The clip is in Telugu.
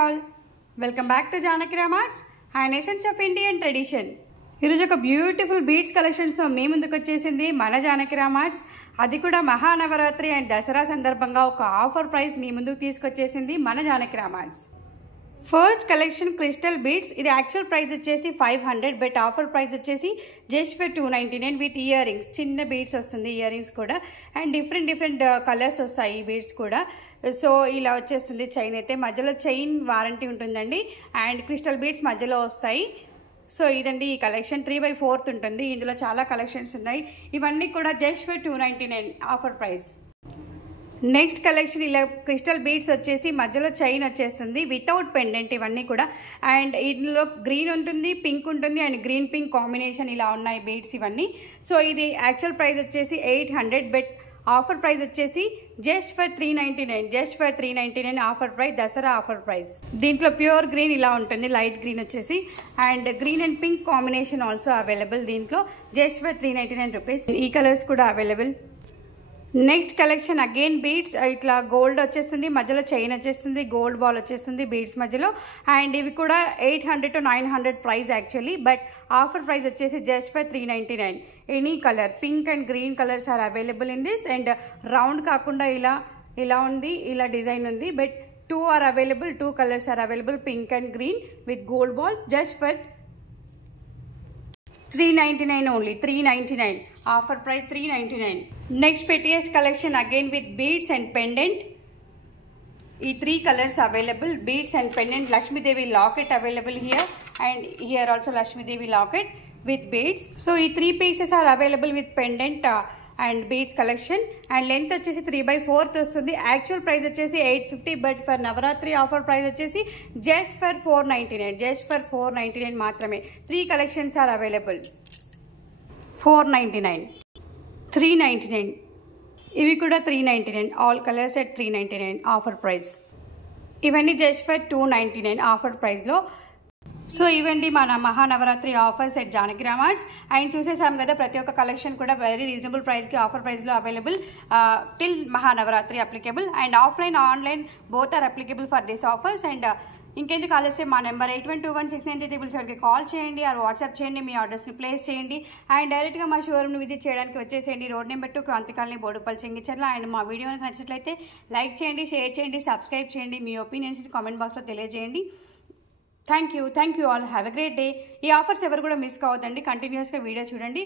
all, welcome back to Janaki Ramarts and Essence of Indian Tradition. ఈరోజు ఒక బ్యూటిఫుల్ బీడ్స్ కలెక్షన్స్తో మీ ముందుకు వచ్చేసింది మన జానకి రామార్ట్స్. అది కూడా మహానవరాత్రి అండ్ దసరా సందర్భంగా ఒక ఆఫర్ ప్రైస్ మీ ముందుకు తీసుకొచ్చేసింది మన Janaki Ram Arts. First collection crystal beads. ఇది యాక్చువల్ ప్రైస్ వచ్చేసి 500, బట్ ఆఫర్ ప్రైస్ వచ్చేసి just for 299 with earrings. చిన్న బీడ్స్ వస్తుంది, ఇయర్ రింగ్స్ కూడా, అండ్ డిఫరెంట్ కలర్స్ వస్తాయి ఈ బీడ్స్ కూడా. సో ఇలా వచ్చేస్తుంది. చైన్ అయితే మధ్యలో చైన్ వారంటీ ఉంటుందండి, అండ్ క్రిస్టల్ బీడ్స్ మధ్యలో వస్తాయి. సో ఇదండి ఈ కలెక్షన్. 3/4 ఉంటుంది. ఇందులో చాలా కలెక్షన్స్ ఉన్నాయి. ఇవన్నీ కూడా just for 299 offer price. Next collection ఇలా క్రిస్టల్ బీడ్స్ వచ్చేసి మధ్యలో చైన్ వచ్చేస్తుంది వితౌట్ పెండెంట్. ఇవన్నీ కూడా, అండ్ ఇందులో గ్రీన్ ఉంటుంది, పింక్ ఉంటుంది, అండ్ గ్రీన్ పింక్ కాంబినేషన్ ఇలా ఉన్నాయి బీడ్స్ ఇవన్నీ. సో ఇది యాక్చువల్ ప్రైస్ వచ్చేసి 800, బట్ ఆఫర్ ప్రైస్ వచ్చేసి just for 399 offer price, Dasara offer price. దీంట్లో ప్యూర్ గ్రీన్ ఇలా ఉంటుంది, లైట్ గ్రీన్ వచ్చేసి, and green and pink combination also available దీంట్లో. Just for 399 rupees. ఈ కలర్స్ కూడా available. Next collection again beads. ఇట్లా గోల్డ్ వచ్చేస్తుంది, మధ్యలో చైన్ వచ్చేస్తుంది, గోల్డ్ బాల్ వచ్చేస్తుంది బీడ్స్ మధ్యలో, అండ్ ఇవి కూడా 800 to 900 price actually, but offer price వచ్చేసి just for 399. Any colour, pink and green colours are available in this. And round కాకుండా ఇలా ఉంది, ఇలా డిజైన్ ఉంది, but 2 are available, 2 colours are available, pink and green with gold balls. Just for 399 only. 399 offer price, 399. Next prettiest collection again with beads and pendant. ఈ 3 colours available, beads and pendant. Lakshmidevi locket available here, and here also Lakshmidevi locket with beads. So ఈ 3 pieces are available with pendant and beads collection, and length వచ్చేసి 3/4 వస్తుంది. యాక్చువల్ ప్రైస్ వచ్చేసి 850, but for Navaratri offer price వచ్చేసి జస్ట్ ఫర్ 499 మాత్రమే. 3 కలెక్షన్స్ ఆర్ అవైలబుల్. 499, 399. ఇవి కూడా 399. All colours at 399 offer price. ఇవన్నీ జస్ట్ ఫర్ 299 ఆఫర్ ప్రైస్లో. సో ఇవండి మన Mahanavaratri offers at Janaki Ram Arts. And చూసేసాం కదా, ప్రతి ఒక్క కలెక్షన్ కూడా వెరీ రీజనబుల్ ప్రైస్కి ఆఫర్ ప్రైస్లో available till Mahanavaratri applicable, and offline online both are applicable for this offers. And ఇంకెందుకు ఆలస్యం, మా నెంబర్ 81216937కి కాల్ చేయండి, ఆర్ వాట్సాప్ చేయండి, మీ ఆర్డర్స్ని ప్లేస్ చేయండి, అండ్ డైరెక్ట్గా మా షోరూమ్ని విజిట్ చేయడానికి వచ్చేసేయండి. Road number 2 Kranti colony, Boduppal, Chengicherla. And మా వీడియోకి నచ్చినట్లయితే లైక్ చేయండి, షేర్ చేయండి, సబ్స్క్రైబ్ చేయండి. మీ ఒపీనియన్స్ కామెంట్ బాక్స్లో తెలియజేయండి. Thank you all. Have a great day. ఈ ఆఫర్స్ ఎవరు కూడా మిస్ కావద్దండి. కంటిన్యూస్గా వీడియో చూడండి.